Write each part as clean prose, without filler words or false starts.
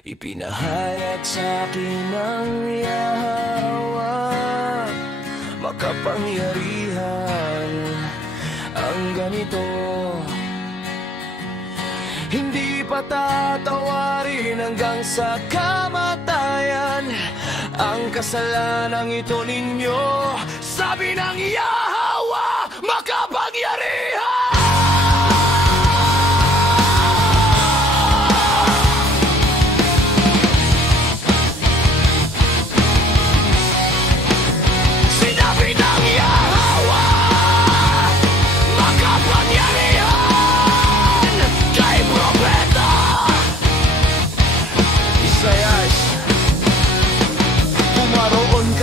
Ipinahayag sa'kin ng Yahawa, makapangyarihan ang ganito. Hindi patatawarin hanggang sa kamatayan ang kasalanang ito ninyo. Sabi ng Yahawa, makapangyarihan.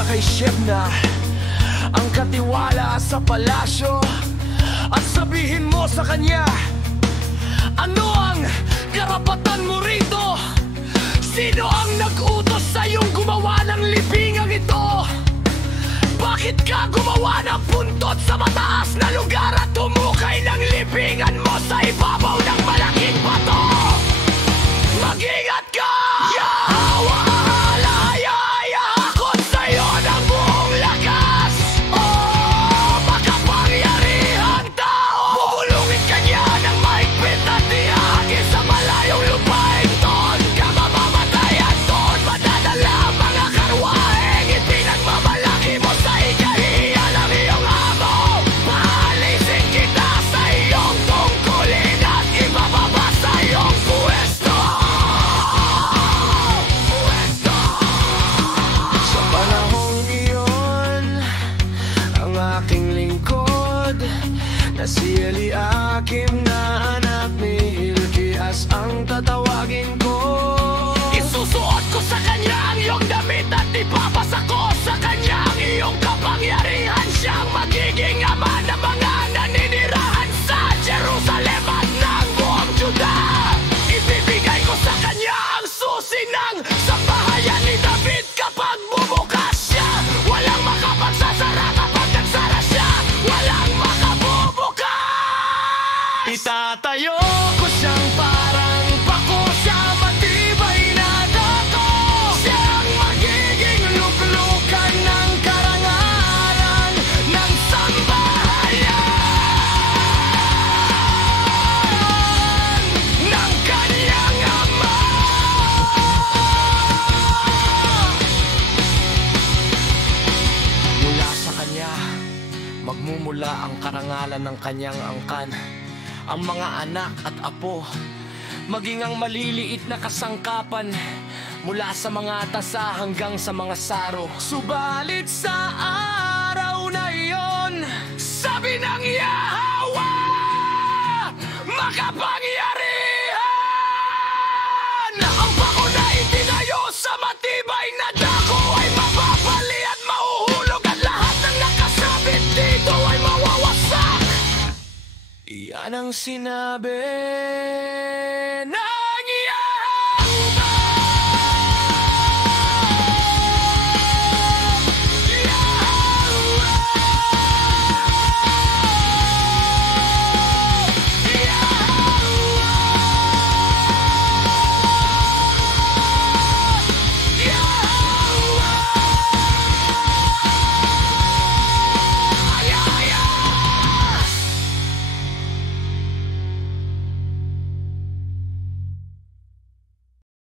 Kay Shebna ang katiwala sa palasyo at sabihin mo sa kanya, ano ang karapatan mo rito? Sino ang nag-utos sa iyong gumawa ng libingang ito? Bakit ka gumawa ng puntot sa mataas na lugar at tumukay ng libingan mo sa ibabaw ng malaking bato? Mag-ingat ka! Yahawa! Si Eliakim na anak ni Hilkias ang tatawagin ko. Isusuot ko sa kanya ang iyong damit at ipapasa ko sa kanya ang iyong kapangyarihan. Siyang magiging ama ng mga naninirahan sa Jerusalem at ng buong Juda. Ibibigay ko sa kanya ang susi ng sambahayan ni David. Kapag bumukas siya, walang makapagsasara. Kapag nagsara siya, walang itatayo ko siyang parang pako sa matibay na dako. Siyang magiging luklukan ng karangalan ng sambahayan ng kanyang ama. Mula sa kanya magmumula ang karangalan ng kanyang angkan, ang mga anak at apo, maging ang maliliit na kasangkapan, mula sa mga tasa hanggang sa mga saro. Subalit sa araw na iyon, sabi ng Yahawa, makapangyarihan! Ang pako na itinayo sa matibay na dako ay mapapali at mahuhulog, at lahat ng nakasabit dito ay mawawasak. Yan ang sinabi